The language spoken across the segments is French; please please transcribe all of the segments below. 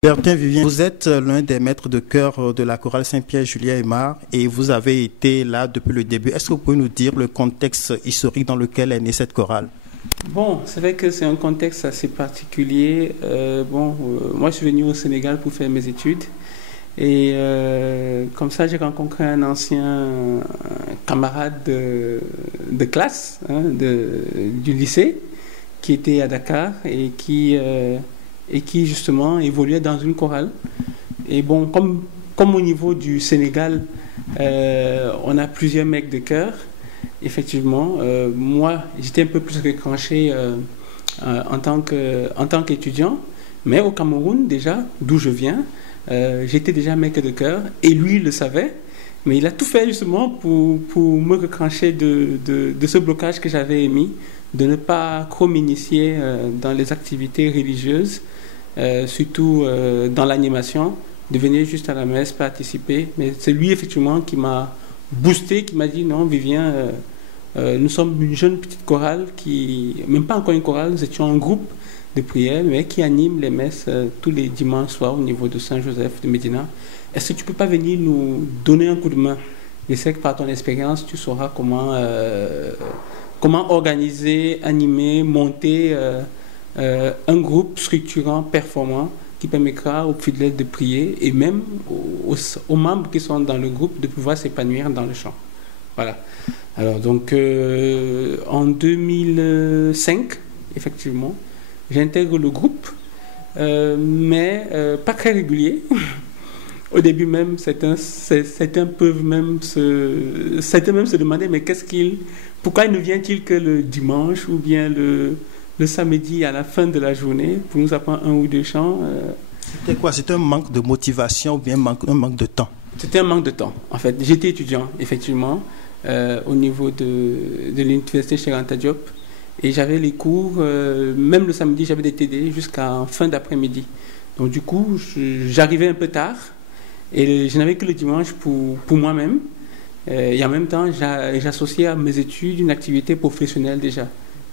Bertin Vivien, vous êtes l'un des maîtres de chœur de la chorale Saint-Pierre, Julia Aymar, et vous avez été là depuis le début. Est-ce que vous pouvez nous dire le contexte historique dans lequel est née cette chorale? Bon, c'est vrai que c'est un contexte assez particulier. Moi, je suis venu au Sénégal pour faire mes études. Et comme ça, j'ai rencontré un ancien camarade de classe du lycée qui était à Dakar et qui justement évoluait dans une chorale. Et bon, comme au niveau du Sénégal, on a plusieurs mecs de chœur, effectivement. Moi, j'étais un peu plus retranché en tant qu'étudiant, mais au Cameroun, déjà, d'où je viens, j'étais déjà mec de chœur, et lui, il le savait. Mais il a tout fait justement pour me retrancher de ce blocage que j'avais émis, de ne pas trop m'initier dans les activités religieuses, surtout dans l'animation, de venir juste à la messe, participer. Mais c'est lui effectivement qui m'a boosté, qui m'a dit non, Vivien, nous sommes une jeune petite chorale même pas encore une chorale, nous étions un groupe de prière, mais qui anime les messes tous les dimanches soirs au niveau de Saint-Joseph de Médina. Est-ce que tu ne peux pas venir nous donner un coup de main? Je sais que par ton expérience, tu sauras comment organiser, animer, monter un groupe structurant, performant, qui permettra aux fidèles de prier et même aux membres qui sont dans le groupe de pouvoir s'épanouir dans le chant. Voilà. Alors donc, en 2005, effectivement, j'intègre le groupe, mais pas très régulier. Au début même, certains peuvent même se demander, mais pourquoi ne vient-il que le dimanche ou bien le samedi à la fin de la journée pour nous apprendre un ou deux chants? C'était quoi? C'était un manque de motivation ou bien un manque de temps? C'était un manque de temps, en fait. J'étais étudiant, effectivement, au niveau de l'université Cheikh Anta Diop. Et j'avais les cours, même le samedi, j'avais des TD jusqu'à fin d'après-midi. Donc du coup, j'arrivais un peu tard et je n'avais que le dimanche pour moi-même. Et en même temps, j'associais à mes études une activité professionnelle déjà.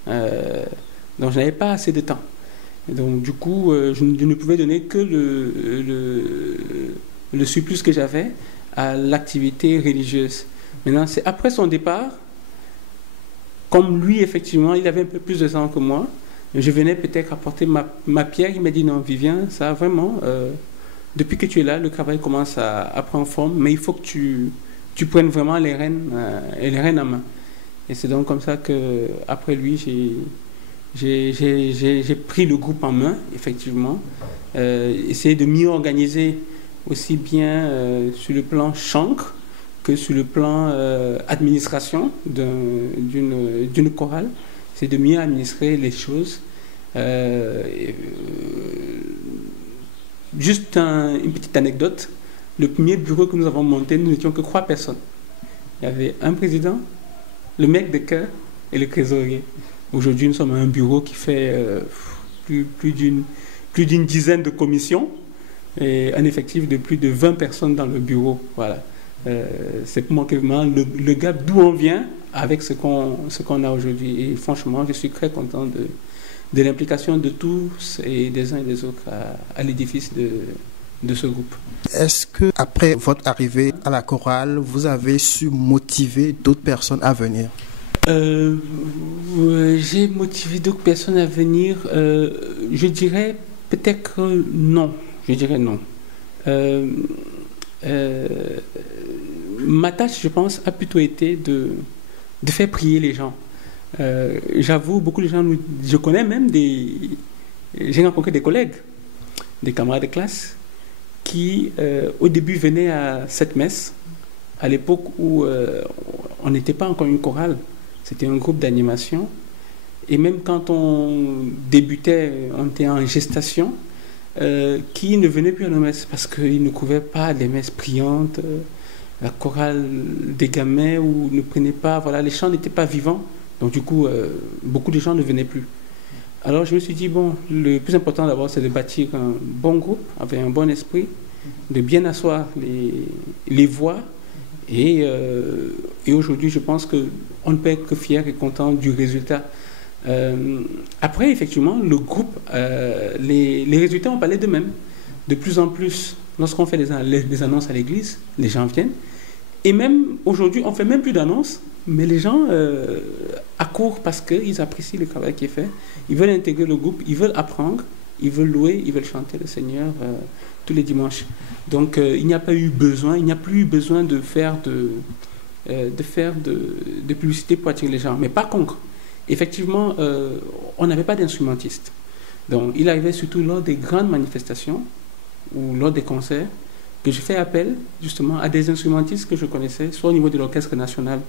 Donc je n'avais pas assez de temps. Et donc du coup, je ne pouvais donner que le surplus que j'avais à l'activité religieuse. Maintenant, c'est après son départ, comme lui, effectivement, il avait un peu plus de temps que moi, je venais peut-être apporter ma pierre. Il m'a dit non, Vivien, ça vraiment, depuis que tu es là, le travail commence à prendre forme, mais il faut que tu prennes vraiment les rênes en main. Et c'est donc comme ça que après lui, j'ai pris le groupe en main, effectivement, essayer de mieux organiser aussi bien sur le plan chancre que sur le plan administration d'une chorale. C'est de mieux administrer les choses. Juste une petite anecdote. Le premier bureau que nous avons monté, nous n'étions que 3 personnes. Il y avait un président, le mec de chœur et le trésorier. Aujourd'hui, nous sommes à un bureau qui fait plus d'une dizaine de commissions et un effectif de plus de 20 personnes dans le bureau. Voilà. C'est pour moi vraiment le gap d'où on vient avec ce qu'on a aujourd'hui. Et franchement, je suis très content de l'implication de tous et des uns et des autres à l'édifice de ce groupe. Est-ce que après votre arrivée à la chorale, vous avez su motiver d'autres personnes à venir? J'ai motivé d'autres personnes à venir. Je dirais peut-être non. Je dirais non. Ma tâche, je pense, a plutôt été de faire prier les gens. J'avoue, beaucoup de gens, je connais même j'ai rencontré des collègues, des camarades de classe, qui au début venaient à cette messe, à l'époque où on n'était pas encore une chorale, c'était un groupe d'animation. Et même quand on débutait, on était en gestation, qui ne venaient plus à nos messes parce qu'ils ne trouvaient pas les messes priantes, la chorale des gamins où ne prenaient pas, voilà, les chants n'étaient pas vivants. Donc du coup, beaucoup de gens ne venaient plus. Alors je me suis dit, bon, le plus important d'abord, c'est de bâtir un bon groupe, avec un bon esprit, de bien asseoir les voix. Et aujourd'hui, je pense qu'on ne peut être que fier et content du résultat. Après, effectivement, le groupe, les résultats ont parlé d'eux-mêmes. de plus en plus, lorsqu'on fait des annonces à l'église, les gens viennent. Et même aujourd'hui, on ne fait même plus d'annonces, mais les gens accourent parce qu'ils apprécient le travail qui est fait. Ils veulent intégrer le groupe, ils veulent apprendre, ils veulent louer, ils veulent chanter le Seigneur tous les dimanches. Donc il n'y a plus eu besoin de faire de publicité pour attirer les gens. Mais par contre, effectivement, on n'avait pas d'instrumentiste. Donc il arrivait surtout lors des grandes manifestations ou lors des concerts que je fais appel justement à des instrumentistes que je connaissais, soit au niveau de l'orchestre national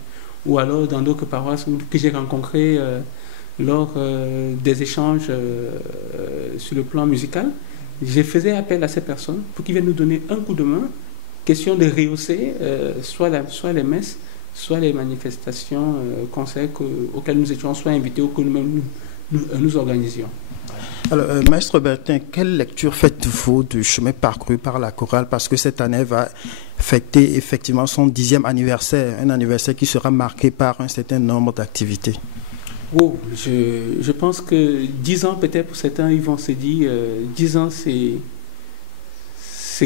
ou alors dans d'autres paroisses que j'ai rencontrées lors des échanges sur le plan musical. Je faisais appel à ces personnes pour qu'ils viennent nous donner un coup de main, question de rehausser soit les messes, soit les manifestations, concerts auxquels nous étions soit invités ou que nous-mêmes nous organisions. Alors, Maître Bertin, quelle lecture faites-vous du chemin parcouru par la chorale? Parce que cette année va fêter effectivement son 10e anniversaire, un anniversaire qui sera marqué par un certain nombre d'activités. Oh, je pense que 10 ans, peut-être pour certains, ils vont se dire 10 ans, c'est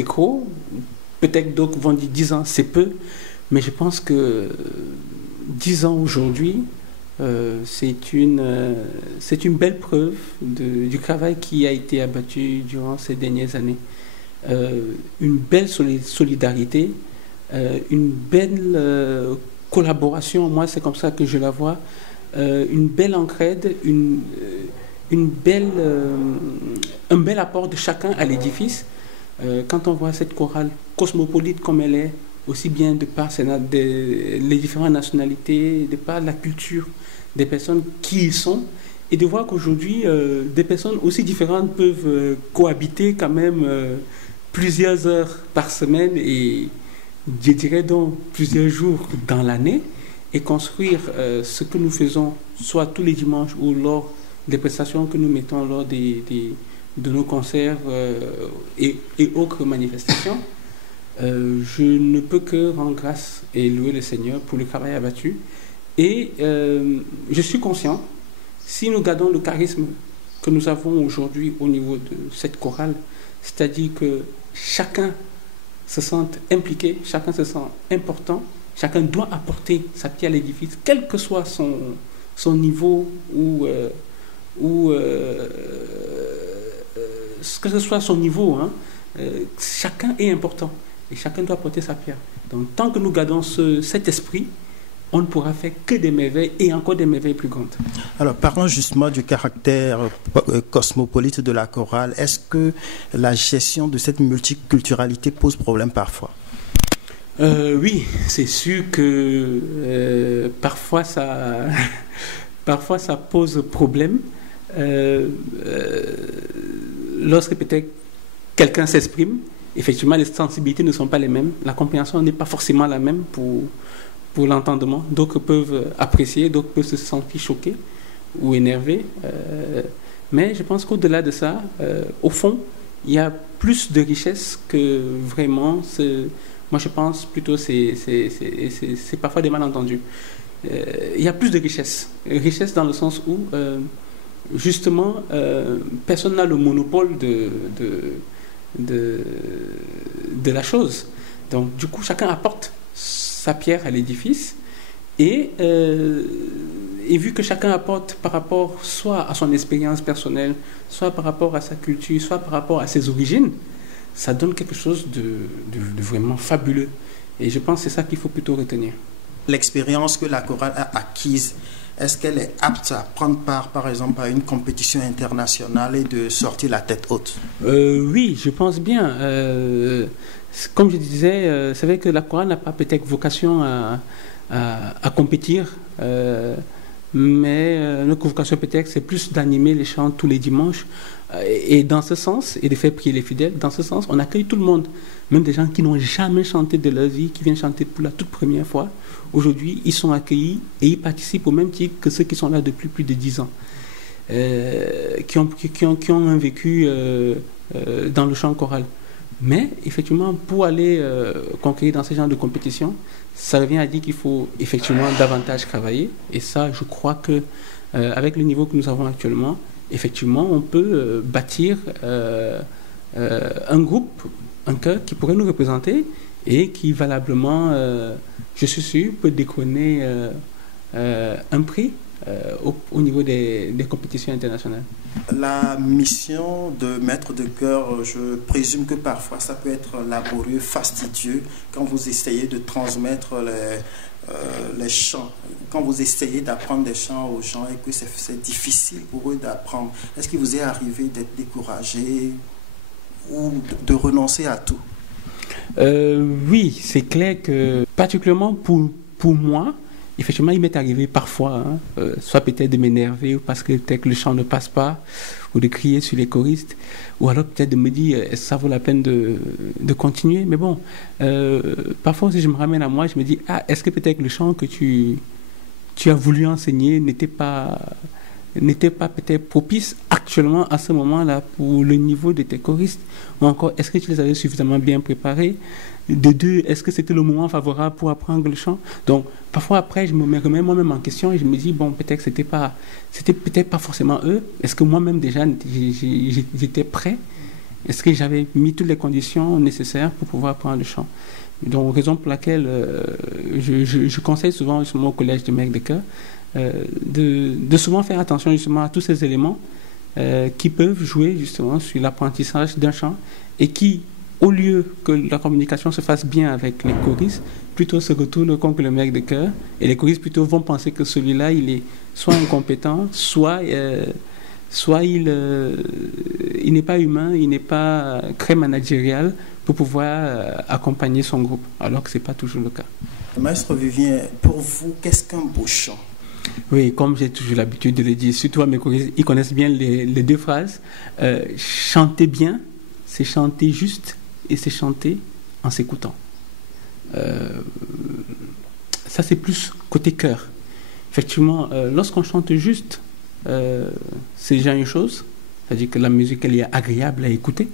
gros. Peut-être d'autres vont dire 10 ans, c'est peu. Mais je pense que 10 ans aujourd'hui, c'est une belle preuve du travail qui a été abattu durant ces dernières années. Une belle solidarité, une belle collaboration, moi c'est comme ça que je la vois, une belle entraide, un bel apport de chacun à l'édifice. Quand on voit cette chorale cosmopolite comme elle est, aussi bien de par les différentes nationalités, de par la culture des personnes qui y sont, et de voir qu'aujourd'hui, des personnes aussi différentes peuvent cohabiter quand même plusieurs heures par semaine et je dirais donc plusieurs jours dans l'année et construire ce que nous faisons, soit tous les dimanches ou lors des prestations que nous mettons lors de nos concerts et autres manifestations. Je ne peux que rendre grâce et louer le Seigneur pour le travail abattu. Et je suis conscient, si nous gardons le charisme que nous avons aujourd'hui au niveau de cette chorale, c'est-à-dire que chacun se sent impliqué, chacun se sent important, chacun doit apporter sa pierre à l'édifice, quel que soit son niveau ou que ce soit son niveau, hein, chacun est important. Et chacun doit porter sa pierre. Donc, tant que nous gardons cet esprit, on ne pourra faire que des merveilles et encore des merveilles plus grandes. Alors, parlons justement du caractère cosmopolite de la chorale. Est-ce que la gestion de cette multiculturalité pose problème parfois? Oui, c'est sûr que parfois ça pose problème. Lorsque peut-être quelqu'un s'exprime, effectivement, les sensibilités ne sont pas les mêmes. La compréhension n'est pas forcément la même pour l'entendement. D'autres peuvent apprécier, d'autres peuvent se sentir choqués ou énervés. Mais je pense qu'au-delà de ça, au fond, il y a plus de richesse que vraiment... Moi, je pense plutôt c'est parfois des malentendus. Il y a plus de richesse. Richesse dans le sens où, justement, personne n'a le monopole de la chose. Donc, du coup, chacun apporte sa pierre à l'édifice et vu que chacun apporte par rapport soit à son expérience personnelle, soit par rapport à sa culture, soit par rapport à ses origines, ça donne quelque chose de vraiment fabuleux. Et je pense que c'est ça qu'il faut plutôt retenir. L'expérience que la chorale a acquise, est-ce qu'elle est apte à prendre part, par exemple, à une compétition internationale et de sortir la tête haute? Oui, je pense bien. Comme je disais, c'est vrai que la chorale n'a pas peut-être vocation à compétir, mais notre vocation peut-être c'est plus d'animer les chants tous les dimanches. Et dans ce sens, et de faire prier les fidèles, dans ce sens, on accueille tout le monde, même des gens qui n'ont jamais chanté de leur vie, qui viennent chanter pour la toute première fois. Aujourd'hui, ils sont accueillis et ils participent au même titre que ceux qui sont là depuis plus de 10 ans, qui ont un vécu dans le chant choral. Mais effectivement, pour aller conquérir dans ce genre de compétition, ça revient à dire qu'il faut effectivement davantage travailler. Et ça, je crois que avec le niveau que nous avons actuellement, effectivement, on peut bâtir un groupe, un chœur qui pourrait nous représenter et qui valablement, je suis sûr, peut décrocher un prix au niveau des compétitions internationales. La mission de maître de chœur, je présume que parfois ça peut être laborieux, fastidieux quand vous essayez de transmettre les chants, quand vous essayez d'apprendre des chants aux gens et que c'est difficile pour eux d'apprendre. Est-ce qu'il vous est arrivé d'être découragé ou de renoncer à tout? Oui, c'est clair que particulièrement pour moi, effectivement, il m'est arrivé parfois, soit peut-être de m'énerver parce que peut-être que le chant ne passe pas, ou de crier sur les choristes, ou alors peut-être de me dire est-ce que ça vaut la peine de continuer. Mais bon, parfois aussi je me ramène à moi, je me dis est-ce que peut-être le chant que tu as voulu enseigner n'était pas peut-être propice actuellement à ce moment-là pour le niveau de tes choristes, ou encore est-ce que tu les avais suffisamment bien préparés? De deux, est-ce que c'était le moment favorable pour apprendre le chant? Donc parfois après je me remets moi-même en question et je me dis bon, peut-être que c'était peut-être pas forcément eux. Est-ce que moi-même déjà j'étais prêt? Est-ce que j'avais mis toutes les conditions nécessaires pour pouvoir apprendre le chant? Donc raison pour laquelle je conseille souvent justement au collège de maîtres de chœur de souvent faire attention justement à tous ces éléments qui peuvent jouer justement sur l'apprentissage d'un chant et qui, au lieu que la communication se fasse bien avec les choristes, plutôt se retourne contre le maître de chœur, et les choristes plutôt vont penser que celui-là il est soit incompétent, soit il n'est pas humain, il n'est pas très managérial pour pouvoir accompagner son groupe, alors que ce n'est pas toujours le cas. Maître Vivien, pour vous, qu'est-ce qu'un beau chant? Oui, comme j'ai toujours l'habitude de le dire, surtout à mes choristes, ils connaissent bien les deux phrases. Chanter bien, c'est chanter juste et c'est chanter en s'écoutant. Ça, c'est plus côté cœur. Effectivement, lorsqu'on chante juste, c'est déjà une chose, c'est-à-dire que la musique, elle est agréable à écouter.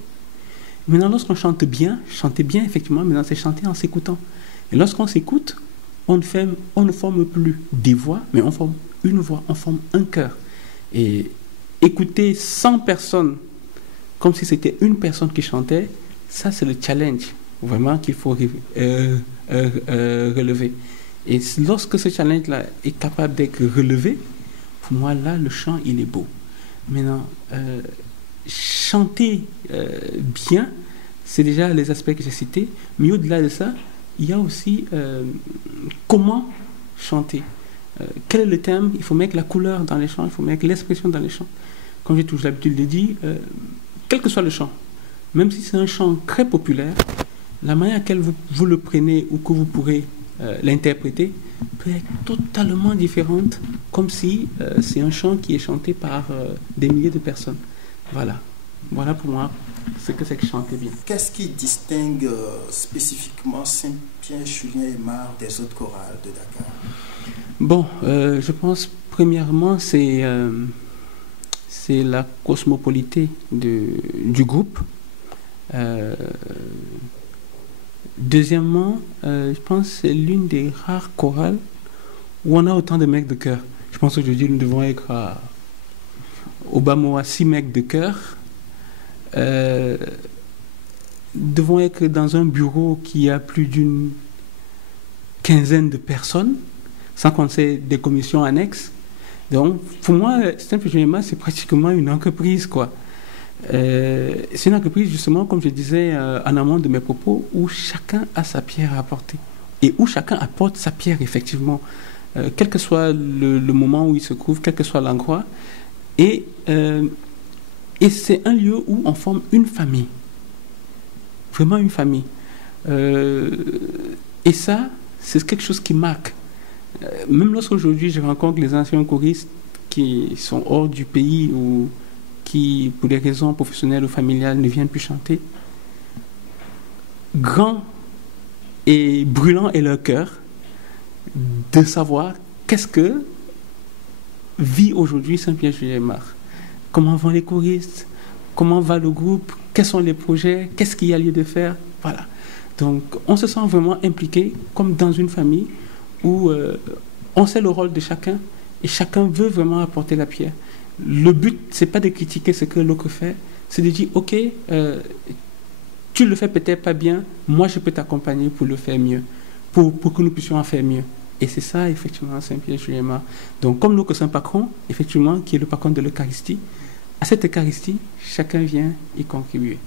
Maintenant, lorsqu'on chante bien, chanter bien, effectivement, maintenant, c'est chanter en s'écoutant. Et lorsqu'on s'écoute, on ne forme plus des voix, mais on forme une voix, on forme un cœur. Et écouter 100 personnes comme si c'était une personne qui chantait, ça c'est le challenge vraiment qu'il faut relever. Et lorsque ce challenge-là est capable d'être relevé, pour moi là le chant il est beau. Maintenant, chanter bien, c'est déjà les aspects que j'ai cités, mais au-delà de ça, il y a aussi comment chanter. Quel est le thème? Il faut mettre la couleur dans les chants, il faut mettre l'expression dans les chants. Comme j'ai toujours l'habitude de dire, quel que soit le chant, même si c'est un chant très populaire, la manière à laquelle vous le prenez ou que vous pourrez l'interpréter peut être totalement différente, comme si c'est un chant qui est chanté par des milliers de personnes. Voilà pour moi ce que c'est que chanter bien. Qu'est-ce qui distingue spécifiquement Saint-Pierre-Julien-Aymar des autres chorales de Dakar? Bon, je pense premièrement c'est la cosmopolité du groupe. Deuxièmement, je pense que c'est l'une des rares chorales où on a autant de mecs de chœur. Je pense qu'aujourd'hui nous devons être au bas mot à 6 mecs de chœur. Devons être dans un bureau qui a plus d'une quinzaine de personnes, sans compter des commissions annexes. Donc, pour moi, Saint-Pierre-Julien-Aymar, c'est pratiquement une entreprise, quoi. C'est une entreprise, justement, comme je disais en amont de mes propos, où chacun a sa pierre à apporter. Et où chacun apporte sa pierre, effectivement, quel que soit le moment où il se trouve, quel que soit l'endroit. Et c'est un lieu où on forme une famille. Vraiment une famille. Et ça, c'est quelque chose qui marque. Même lorsqu'aujourd'hui je rencontre les anciens choristes qui sont hors du pays ou qui, pour des raisons professionnelles ou familiales, ne viennent plus chanter, grand et brûlant est leur cœur de savoir qu'est-ce que vit aujourd'hui Saint-Pierre-Julien-Aymar. Comment vont les choristes? Comment va le groupe? Quels sont les projets? Qu'est-ce qu'il y a lieu de faire? Voilà. Donc, on se sent vraiment impliqué comme dans une famille où on sait le rôle de chacun et chacun veut vraiment apporter la pierre. Le but, c'est pas de critiquer ce que l'autre fait, c'est de dire, ok, tu le fais peut-être pas bien, moi je peux t'accompagner pour le faire mieux, pour que nous puissions en faire mieux. Et c'est ça, effectivement, Saint-Pierre-Juliema. Donc, comme nous que Saint-Patron, effectivement, qui est le patron de l'Eucharistie, à cette Eucharistie, chacun vient y contribuer.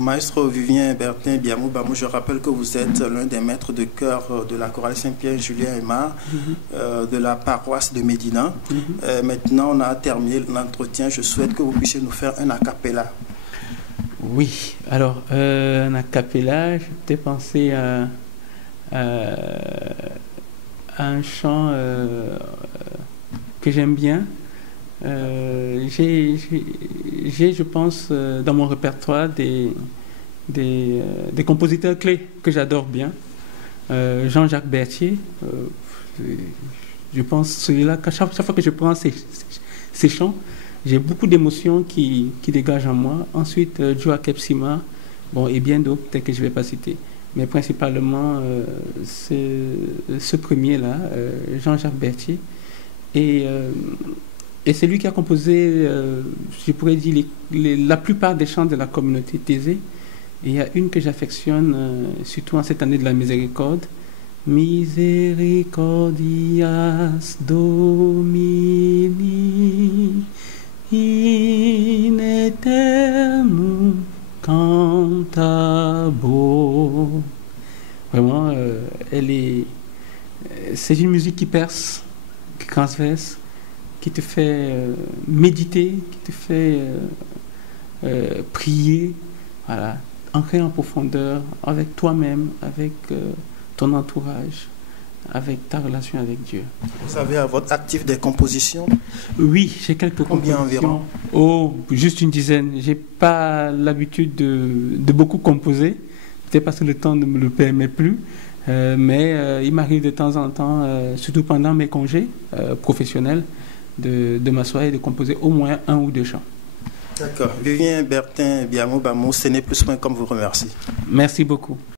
Maestro Vivien Bertin Biamou Bamou, je rappelle que vous êtes l'un des maîtres de chœur de la chorale Saint-Pierre-Julien-Aymar de la paroisse de Médina. Maintenant, on a terminé l'entretien. Je souhaite que vous puissiez nous faire un a cappella. Oui, alors, un a cappella, je t'ai pensé à un chant que j'aime bien. J'ai, je pense, dans mon répertoire des compositeurs clés que j'adore bien. Jean-Jacques Berthier, je pense celui-là, chaque fois que je prends ces chants, j'ai beaucoup d'émotions qui dégagent en moi. Ensuite, Joa Kepsima, bon, et bien d'autres, peut-être que je ne vais pas citer. Mais principalement, ce premier-là, Jean-Jacques Berthier. Et c'est lui qui a composé, je pourrais dire, la plupart des chants de la communauté Thésée. Et il y a une que j'affectionne, surtout en cette année de la miséricorde. Misericordias Domini in aeternum cantabo. Vraiment, c'est une musique qui perce, qui transverse, qui te fait méditer, qui te fait prier, voilà, ancrer en profondeur avec toi-même, avec ton entourage, avec ta relation avec Dieu. Vous avez à votre actif des compositions? Oui, j'ai quelques Combien compositions. environ? Oh, juste une dizaine. J'ai pas l'habitude de beaucoup composer, peut-être parce que le temps ne me le permet plus. Mais il m'arrive de temps en temps, surtout pendant mes congés professionnels, de m'asseoir et de composer au moins un ou deux chants. D'accord. Vivien Bertin Biamou Bamou, ce n'est plus point comme vous remercie. Merci beaucoup.